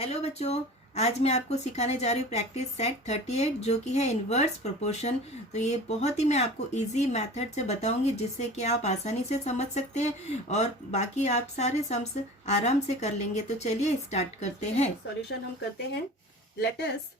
Hello बच्चों, आज मैं आपको सिखाने जा रही हूँ प्रैक्टिस सेट 38 जो कि है इन्वर्स प्रोपोर्शन। तो ये बहुत ही मैं आपको इजी मेथड से बताऊंगी जिससे कि आप आसानी से समझ सकते हैं और बाकी आप सारे सम्स आराम से कर लेंगे। तो चलिए स्टार्ट करते हैं। सॉल्यूशन हम करते हैं। लेट अस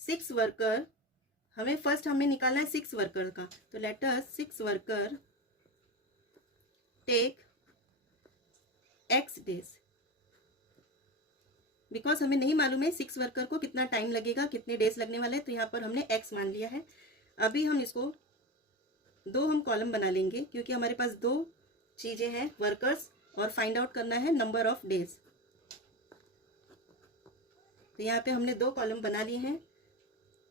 6 वर्कर, हमें निकालना है 6 वर्कर का। तो let us 6 worker take x days. Because हमें नहीं मालूम है 6 वर्कर को कितना टाइम लगेगा, कितने डेज लगने वाले हैं, तो यहाँ पर हमने x मान लिया है। अभी हम इसको हम कॉलम बना लेंगे क्योंकि हमारे पास 2 चीजें हैं, वर्कर्स और फाइंड आउट करना है नंबर ऑफ डेज। तो यहाँ पे हमने 2 कॉलम बना लिए हैं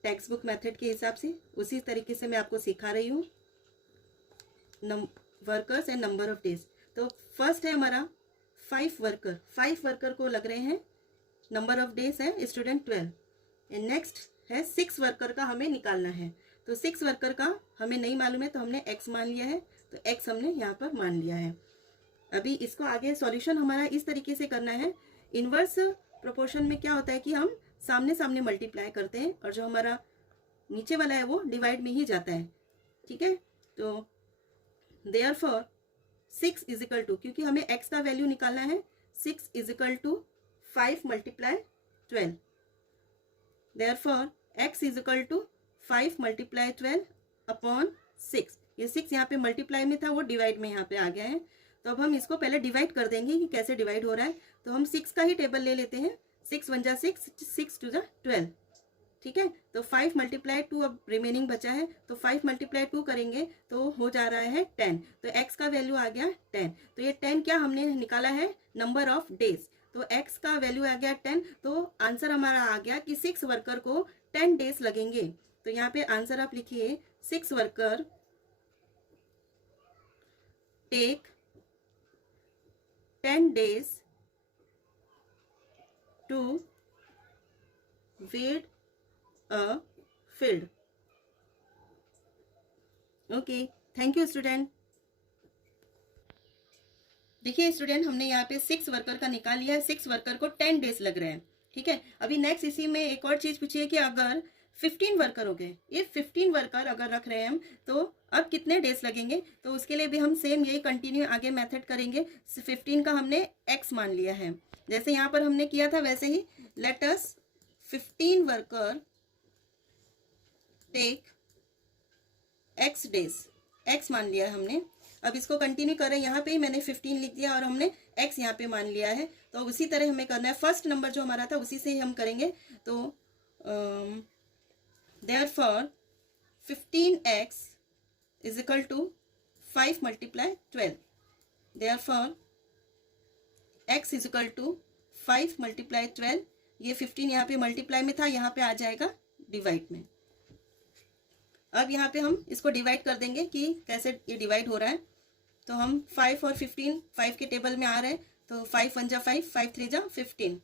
टेक्स्ट बुक मेथड के हिसाब से। उसी तरीके से मैं आपको सिखा रही हूँ workers and number of days. तो फर्स्ट है हमारा 5 वर्कर। 5 वर्कर को लग रहे हैं, नंबर ऑफ डेज है स्टूडेंट 12। एंड नेक्स्ट है 6 वर्कर का हमें निकालना है। तो 6 वर्कर का हमें नहीं मालूम है तो हमने x मान लिया है, तो x हमने यहाँ पर मान लिया है। अभी इसको आगे सॉल्यूशन हमारा इस तरीके से करना है। इनवर्स प्रोपोर्शन में क्या होता है कि हम सामने सामने मल्टीप्लाई करते हैं और जो हमारा नीचे वाला है वो डिवाइड में ही जाता है। ठीक है, तो देयरफॉर 6 इज इक्वल टू, क्योंकि हमें x का वैल्यू निकालना है, 6 is equal to 5 multiply 12। Therefore x is equal to 5 multiply 12 upon 6। ये 6 यहाँ पे मल्टीप्लाई में था, वो डिवाइड में यहाँ पे आ गया है। तो अब हम इसको पहले डिवाइड कर देंगे कि कैसे डिवाइड हो रहा है। तो हम 6 का ही टेबल ले लेते हैं। 6 1 जा 6, 6 2 जा 12। ठीक है, तो 5 मल्टीप्लाई 2 अब रिमेनिंग बचा है, तो 5 मल्टीप्लाई 2 करेंगे तो हो जा रहा है 10। तो x का वैल्यू आ गया 10। तो ये 10 क्या हमने निकाला है, नंबर ऑफ डेज। तो x का वैल्यू आ गया 10। तो आंसर हमारा आ गया कि 6 वर्कर को 10 डेज लगेंगे। तो यहाँ पे आंसर आप लिखिए, 6 worker take 10 days to weed a field. Okay, thank you student. देखिए स्टूडेंट, हमने यहाँ पे 6 वर्कर का निकाल लिया है। 6 वर्कर को 10 डेज लग रहे हैं। ठीक है, अभी नेक्स्ट इसी में एक और चीज पूछिए कि अगर 15 वर्कर हो गए, ये 15 वर्कर अगर रख रहे हैं हम, तो अब कितने डेज लगेंगे। तो उसके लिए भी हम सेम यही कंटिन्यू आगे मेथड करेंगे। 15 का हमने x मान लिया है, जैसे यहाँ पर हमने किया था वैसे ही। Let us 15 worker take x days, x मान लिया है हमने। अब इसको कंटिन्यू करें, यहाँ पे ही मैंने 15 लिख दिया और हमने x यहाँ पे मान लिया है। तो उसी तरह हमें करना है, फर्स्ट नंबर जो हमारा था उसी से ही हम करेंगे। तो therefore 15x is equal to 5 multiply 12। Therefore x is equal to 5 multiply 12। ये 15 यहाँ पे मल्टीप्लाई में था, यहाँ पे आ जाएगा डिवाइड में। अब यहाँ पे हम इसको डिवाइड कर देंगे कि कैसे ये डिवाइड हो रहा है। तो हम 5 और 15 5 के टेबल में आ रहे हैं, तो 5 1 जा 5, 5 3 जा 15।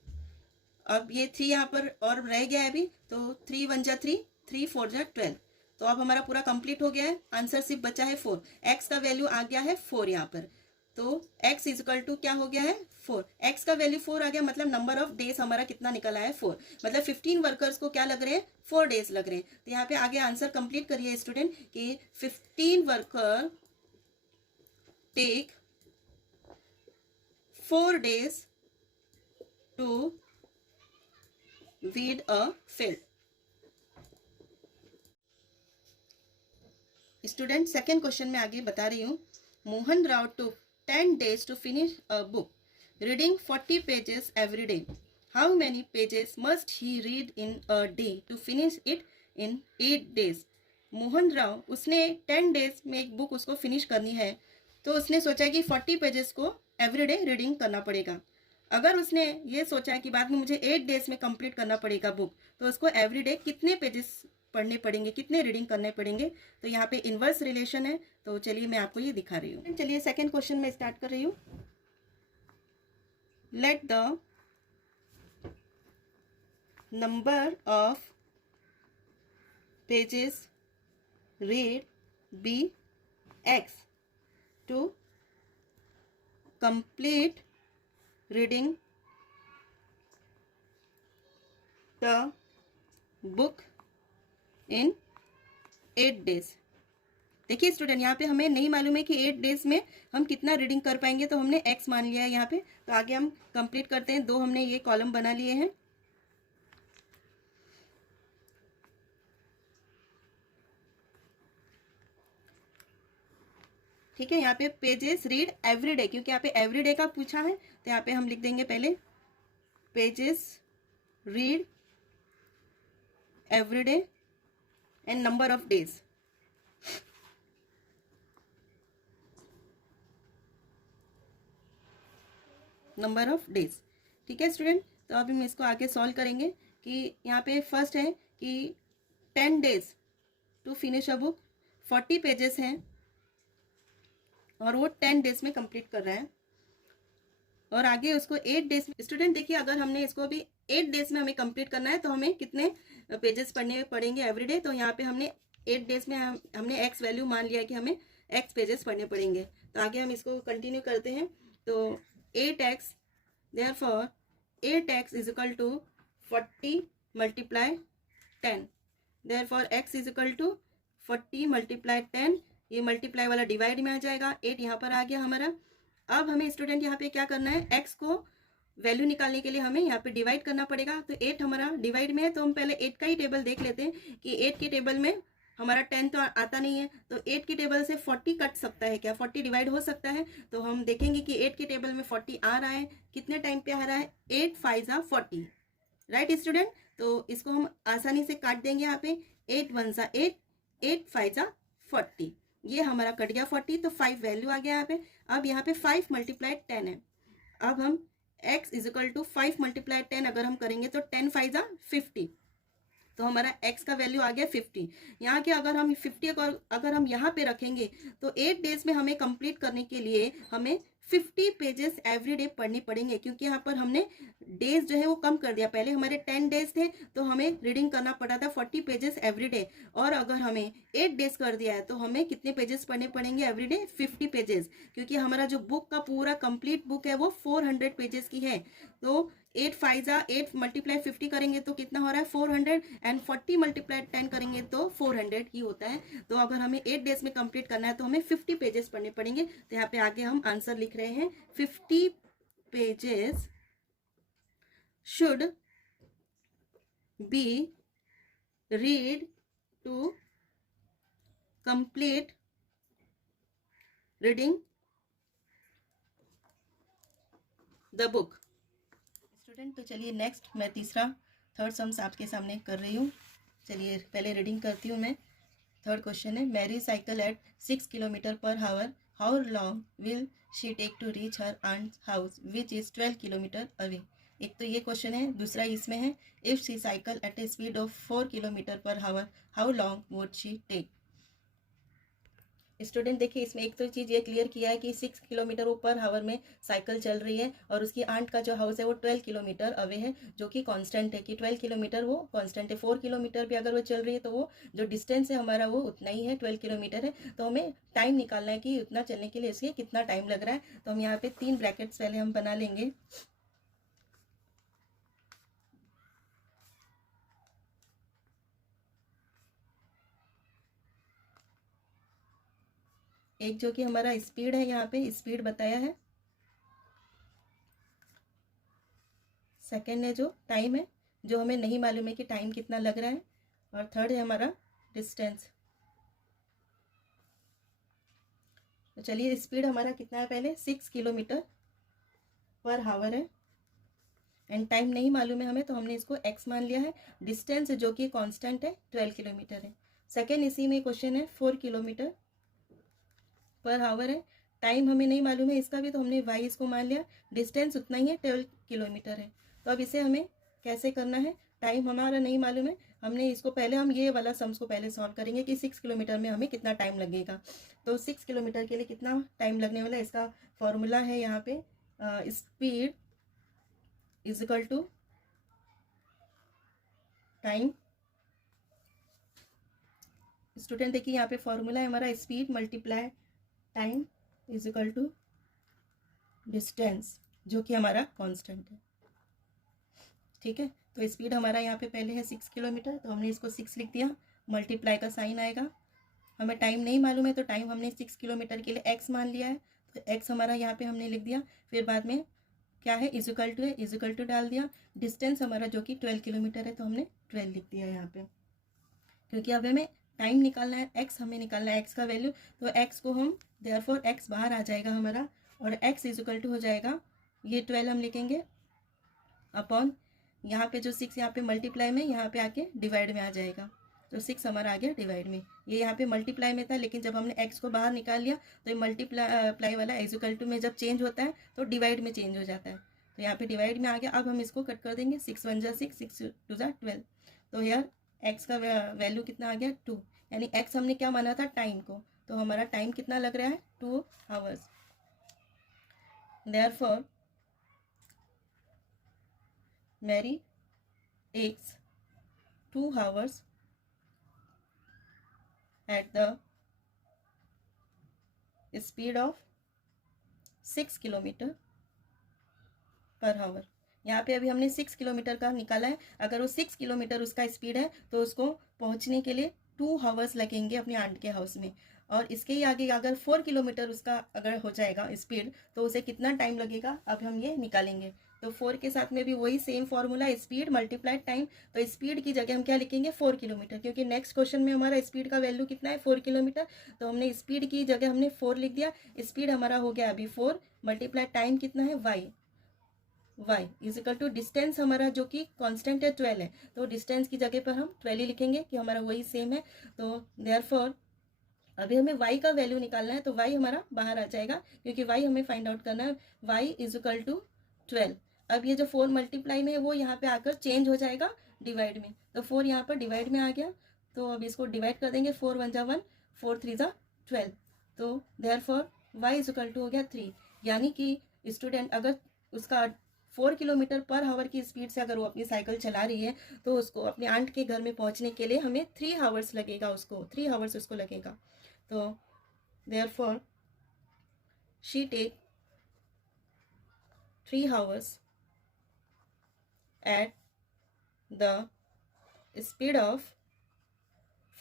अब ये 3 यहाँ पर और रह गया है अभी, तो 3 1 जा 3, 3 4 जा 12। तो अब हमारा पूरा कंप्लीट हो गया है, आंसर सिर्फ बचा है 4। x का वैल्यू आ गया है 4 यहाँ पर। तो x इज इक्वल टू क्या हो गया है, 4। x का वैल्यू 4 आ गया, मतलब नंबर ऑफ डेज हमारा कितना निकल आया है, 4। मतलब 15 वर्कर्स को क्या लग रहे हैं, 4 डेज लग रहे हैं। तो यहाँ पे आगे आंसर कंप्लीट करिए स्टूडेंट कि 15 worker take 4 days to weed a field. Student, second question में आगे बता रही हूँ। Mohan Rao took 10 days to finish a book, reading 40 pages every day. How many pages must he read in a day to finish it in 8 days? Mohan Rao, उसने 10 days में एक book उसको finish करनी है, तो उसने सोचा कि 40 पेजेस को एवरीडे रीडिंग करना पड़ेगा। अगर उसने ये सोचा है कि बाद में मुझे 8 डेज में कंप्लीट करना पड़ेगा बुक, तो उसको एवरीडे कितने पेजेस पढ़ने पड़ेंगे, कितने रीडिंग करने पड़ेंगे। तो यहाँ पे इनवर्स रिलेशन है, तो चलिए मैं आपको ये दिखा रही हूँ। चलिए सेकेंड क्वेश्चन में स्टार्ट कर रही हूँ। Let the number of pages read be x to complete reading the book in 8 days। देखिए स्टूडेंट, यहाँ पे हमें नहीं मालूम है कि 8 days में हम कितना रीडिंग कर पाएंगे, तो हमने x मान लिया है यहाँ पे। तो आगे हम कंप्लीट करते हैं। 2 हमने ये कॉलम बना लिए हैं। ठीक है, यहाँ पे पेजेस रीड एवरी डे, क्योंकि यहाँ पे एवरी डे का पूछा है, तो यहाँ पे हम लिख देंगे पहले pages read every day and number of days. Number of days. ठीक है स्टूडेंट, तो अभी हम इसको आगे सॉल्व करेंगे कि यहाँ पे फर्स्ट है कि 10 days to finish a book, 40 pages हैं और वो 10 days में कंप्लीट कर रहा है। और आगे उसको 8 days में। स्टूडेंट देखिए, अगर हमने इसको अभी 8 days में हमें कंप्लीट करना है तो हमें कितने पेजेस पढ़ने पड़ेंगे एवरीडे। तो यहाँ पे हमने 8 days में हमने एक्स वैल्यू मान लिया है कि हमें एक्स पेजेस पढ़ने पड़ेंगे। तो आगे हम इसको कंटिन्यू करते हैं। तो 8x, therefore 8x is equal to 40 multiply 10, therefore x is equal to 40 multiply 10। ये मल्टीप्लाई वाला डिवाइड में आ जाएगा, 8 यहाँ पर आ गया हमारा। अब हमें स्टूडेंट यहाँ पे क्या करना है, x को वैल्यू निकालने के लिए हमें यहाँ पे डिवाइड करना पड़ेगा। तो 8 हमारा डिवाइड में है, तो हम पहले 8 का ही टेबल देख लेते हैं कि 8 के टेबल में हमारा 10 तो आता नहीं है, तो 8 के टेबल से 40 कट सकता है क्या, 40 डिवाइड हो सकता है। तो हम देखेंगे कि 8 के टेबल में 40 आ रहा है, कितने टाइम पे आ रहा है, 8 5 40, राइट स्टूडेंट। तो इसको हम आसानी से काट देंगे यहाँ पे, 8 1 8, 8 5 40, ये हमारा कट गया 40, तो 5 वैल्यू आ गया यहाँ पे। अब यहाँ पे 5 मल्टीप्लाई 10 है। अब हम x is equal to 5 multiply 10 अगर हम करेंगे तो 10 5 50, तो हमारा x का वैल्यू आ गया 50। यहाँ के अगर हम 50 अगर हम यहाँ पे रखेंगे तो 8 days में हमें कंप्लीट करने के लिए हमें 50 पेजेस एवरी डे पढ़नी पड़ेंगे, क्योंकि यहाँ पर हमने डेज जो है वो कम कर दिया। पहले हमारे 10 days थे तो हमें रीडिंग करना पड़ा था 40 पेजेस एवरी डे, और अगर हमें 8 days कर दिया है तो हमें कितने पेजेस पढ़ने पड़ेंगे एवरी डे, 50 पेजेस, क्योंकि हमारा जो बुक का पूरा कंप्लीट बुक है वो 400 पेजेस की है। तो 8 5 8 मल्टीप्लाई 50 करेंगे तो कितना हो रहा है 400, एंड 40 मल्टीप्लाई 10 करेंगे तो 400 ही होता है। तो अगर हमें 8 days में कंप्लीट करना है तो हमें 50 पेजेस पढ़ने पड़ेंगे। तो यहाँ पे आगे हम आंसर लिख रहे हैं, 50 pages should be read to complete reading the book. Student, तो चलिए नेक्स्ट मैं थर्ड सम्स आपके सामने कर रही हूँ। चलिए पहले रीडिंग करती हूँ मैं। थर्ड क्वेश्चन है, मैरी साइकिल एट 6 किलोमीटर पर hour, how long will she take to reach her aunt's house which is 12 kilometre away. एक तो ये क्वेश्चन है, दूसरा इसमें है, if she cycle at a speed of 4 kilometre पर hour how long would she take. Student देखिए, इसमें एक तो चीज़ ये क्लियर किया है कि 6 किलोमीटर पर हावर में साइकिल चल रही है, और उसकी आंट का जो हाउस है वो 12 किलोमीटर अवे है, जो कि कांस्टेंट है कि 12 किलोमीटर वो कांस्टेंट है। 4 किलोमीटर भी अगर वो चल रही है तो वो जो डिस्टेंस है हमारा वो उतना ही है, 12 किलोमीटर है। तो हमें टाइम निकालना है कि उतना चलने के लिए इसके कितना टाइम लग रहा है। तो हम यहाँ पे 3 ब्रैकेट्स पहले हम बना लेंगे। एक जो कि हमारा स्पीड है, यहाँ पे स्पीड बताया है। सेकेंड है जो टाइम है, जो हमें नहीं मालूम है कि टाइम कितना लग रहा है। और थर्ड है हमारा डिस्टेंस। तो चलिए, स्पीड हमारा कितना है, पहले 6 किलोमीटर पर हावर है, एंड टाइम नहीं मालूम है हमें, तो हमने इसको x मान लिया है। डिस्टेंस जो कि कांस्टेंट है 12 किलोमीटर है। सेकेंड इसी में क्वेश्चन है 4 किलोमीटर पर हावर है, टाइम हमें नहीं मालूम है इसका भी, तो हमने y इसको मान लिया। डिस्टेंस उतना ही है, 12 किलोमीटर है। तो अब इसे हमें कैसे करना है, टाइम हमारा नहीं मालूम है, हमने इसको पहले हम ये वाला सम्स को पहले सॉल्व करेंगे कि 6 किलोमीटर में हमें कितना टाइम लगेगा। तो 6 किलोमीटर के लिए कितना टाइम लगने वाला है, इसका फॉर्मूला है यहाँ पे, speed is equal to time. Student देखिए, यहाँ पे फॉर्मूला है हमारा, speed multiply time is equal to distance जो कि हमारा कांस्टेंट है। ठीक है, तो स्पीड हमारा यहाँ पे पहले है 6 किलोमीटर, तो हमने इसको 6 लिख दिया, मल्टीप्लाई का साइन आएगा। हमें टाइम नहीं मालूम है तो टाइम हमने 6 किलोमीटर के लिए x मान लिया है, तो x हमारा यहाँ पे हमने लिख दिया। फिर बाद में क्या है, इजिकल टू है, इजिकल टू डाल दिया। डिस्टेंस हमारा जो कि 12 किलोमीटर है, तो हमने 12 लिख दिया यहाँ पे, क्योंकि अब हमें टाइम निकालना है, x हमें निकालना है, x का वैल्यू। तो x को हम देयरफॉर x बाहर आ जाएगा हमारा, और x इजिकल टू हो जाएगा, ये 12 हम लिखेंगे अपॉन यहाँ पे जो 6 यहाँ पे मल्टीप्लाई में, यहाँ पे आके डिवाइड में आ जाएगा। तो 6 हमारा आ गया डिवाइड में। ये यहाँ पे मल्टीप्लाई में था, लेकिन जब हमने x को बाहर निकाल लिया तो ये मल्टीप्लाई वाला इक्वल टू में जब चेंज होता है तो डिवाइड में चेंज हो जाता है। तो यहाँ पे डिवाइड में आ गया। अब हम इसको कट कर देंगे, 6 1 जा 6, 6 2 जा 12। तो यार x का वैल्यू कितना आ गया 2, यानी x हमने क्या माना था, टाइम को। तो हमारा टाइम कितना लग रहा है, 2 hours. Therefore Mary takes 2 hours at the speed of 6 kilometre per our. यहाँ पे अभी हमने 6 किलोमीटर का निकाला है। अगर वो 6 किलोमीटर उसका स्पीड है तो उसको पहुँचने के लिए 2 आवर्स लगेंगे अपने आंट के हाउस में। और इसके ही आगे अगर 4 किलोमीटर उसका अगर हो जाएगा स्पीड, तो उसे कितना टाइम लगेगा, अब हम ये निकालेंगे। तो 4 के साथ में भी वही same formula, speed multiply time. तो स्पीड की जगह हम क्या लिखेंगे, 4 किलोमीटर, क्योंकि नेक्स्ट क्वेश्चन में हमारा स्पीड का वैल्यू कितना है, 4 किलोमीटर। तो हमने स्पीड की जगह हमने 4 लिख दिया। स्पीड हमारा हो गया अभी 4, मल्टीप्लाई टाइम कितना है, y इजिकल टू डिस्टेंस हमारा जो कि कांस्टेंट है 12 है, तो डिस्टेंस की जगह पर हम 12 ही लिखेंगे कि हमारा वही सेम है। तो देयरफॉर अभी हमें y का वैल्यू निकालना है, तो y हमारा बाहर आ जाएगा, क्योंकि y हमें फाइंड आउट करना है। y is equal to 12। अब ये जो 4 मल्टीप्लाई में है वो यहाँ पे आकर चेंज हो जाएगा डिवाइड में, तो 4 यहाँ पर डिवाइड में आ गया। तो अब इसको डिवाइड कर देंगे, 4 1 जा 1, 4 3 जा 12। तो देयरफॉर y इजिकल टू हो गया 3। यानी कि स्टूडेंट अगर उसका 4 किलोमीटर पर आवर की स्पीड से अगर वो अपनी साइकिल चला रही है, तो उसको अपने आंट के घर में पहुंचने के लिए हमें 3 आवर्स लगेगा, उसको 3 आवर्स उसको लगेगा। तो therefore she take 3 hours at the speed of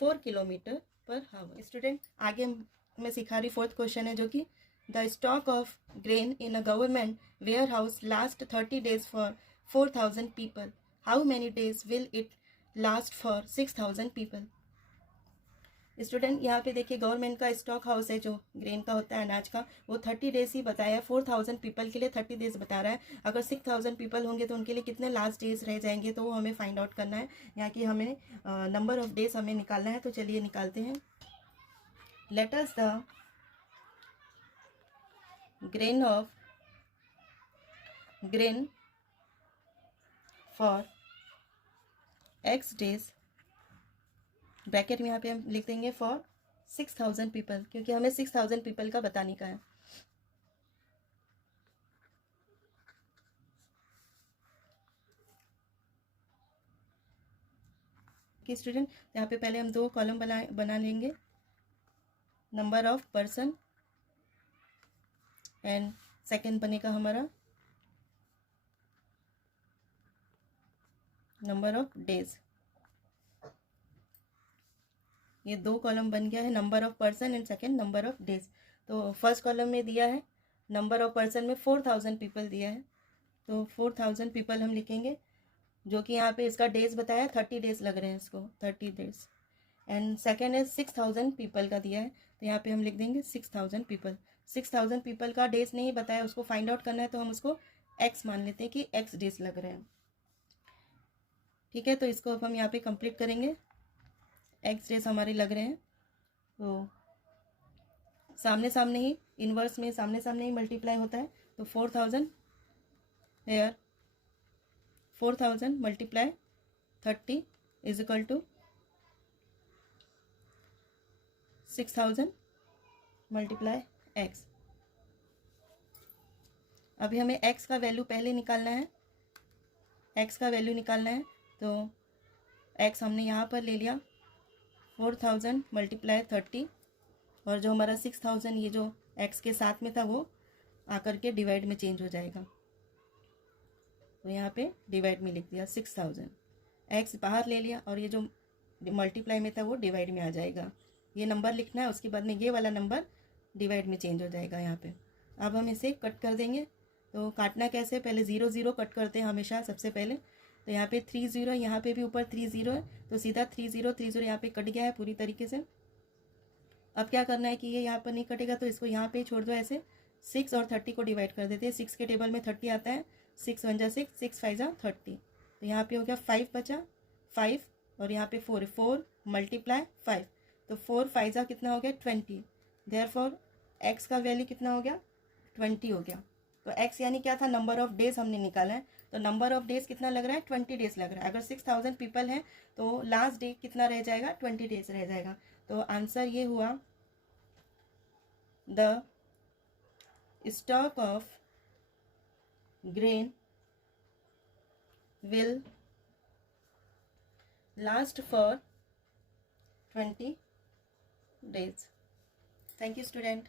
4 kilometre per hour. Student आगे मैं सिखा रही 4th क्वेश्चन है, जो कि The stock of grain in a government warehouse lasts 30 days for 4,000 people. How many days will it last for 6,000 people? Student यहाँ पे देखिए, गवर्नमेंट का स्टॉक हाउस है जो ग्रेन का होता है, अनाज का, वो 30 डेज ही बताया। 4,000 पीपल के लिए 30 डेज बता रहा है। अगर 6,000 पीपल होंगे तो उनके लिए कितने लास्ट डेज रह जाएंगे, तो वो हमें फाइंड आउट करना है। यहाँ की हमें नंबर ऑफ डेज हमें निकालना है। तो चलिए निकालते हैं। Let us the grain for x days, bracket में यहाँ पे हम लिख देंगे फॉर 6,000 पीपल, क्योंकि हमें 6,000 पीपल का बताने का है। कि स्टूडेंट यहाँ पे पहले हम 2 कॉलम बना लेंगे, number of person and second बनेगा हमारा नंबर ऑफ डेज। ये 2 कॉलम बन गया है, number of person and second number of days. तो फर्स्ट कॉलम में दिया है नंबर ऑफ पर्सन में 4,000 पीपल दिया है, तो 4,000 पीपल हम लिखेंगे, जो कि यहाँ पे इसका डेज बताया 30 डेज लग रहे हैं इसको, 30 डेज। एंड सेकेंड है 6,000 पीपल का दिया है, तो यहाँ पे हम लिख देंगे 6,000 पीपल। 6,000 पीपल का डेज नहीं बताया, उसको फाइंड आउट करना है, तो हम उसको x मान लेते हैं कि x डेज लग रहे हैं। ठीक है, तो इसको अब हम यहाँ पे कंप्लीट करेंगे। x डेज हमारे लग रहे हैं, तो सामने सामने ही इनवर्स में सामने सामने ही मल्टीप्लाई होता है। तो 4,000 here 4,000 multiply 30 is equal to 6,000 multiply x। अभी हमें x का वैल्यू पहले निकालना है, x का वैल्यू निकालना है। तो x हमने यहाँ पर ले लिया 4,000 मल्टीप्लाई 30, और जो हमारा 6,000 ये जो x के साथ में था वो आकर के डिवाइड में चेंज हो जाएगा। तो यहाँ पे डिवाइड में लिख दिया 6000, एक्स बाहर ले लिया और ये जो मल्टीप्लाई में था वो डिवाइड में आ जाएगा। ये नंबर लिखना है, उसके बाद में ये वाला नंबर डिवाइड में चेंज हो जाएगा यहाँ पे। अब हम इसे कट कर देंगे। तो काटना कैसे, पहले 0 0 कट करते हैं हमेशा सबसे पहले। तो यहाँ पे 3 0 है, यहाँ पे भी ऊपर 3 0 है, तो सीधा 3 0 3 0 यहाँ पे कट गया है पूरी तरीके से। अब क्या करना है कि ये यहाँ पर नहीं कटेगा तो इसको यहाँ पे छोड़ दो ऐसे। 6 और 30 को डिवाइड कर देते हैं। 6 के टेबल में 30 आता है, 6 1 जा 6, 6 5 जा 30। तो यहाँ पे हो गया 5 बचा, 5 और यहाँ पे 4 4 मल्टीप्लाई 5, तो 4 5 जा कितना हो गया 20। देयरफॉर एक्स का वैल्यू कितना हो गया 20 हो गया। तो एक्स यानी क्या था, नंबर ऑफ डेज हमने निकाला है। तो नंबर ऑफ डेज कितना लग रहा है 20 डेज लग रहा है। अगर 6000 पीपल हैं तो लास्ट डे कितना रह जाएगा 20 डेज रह जाएगा। तो आंसर ये हुआ, the stock of grain will last for 20 days. Thank you, student.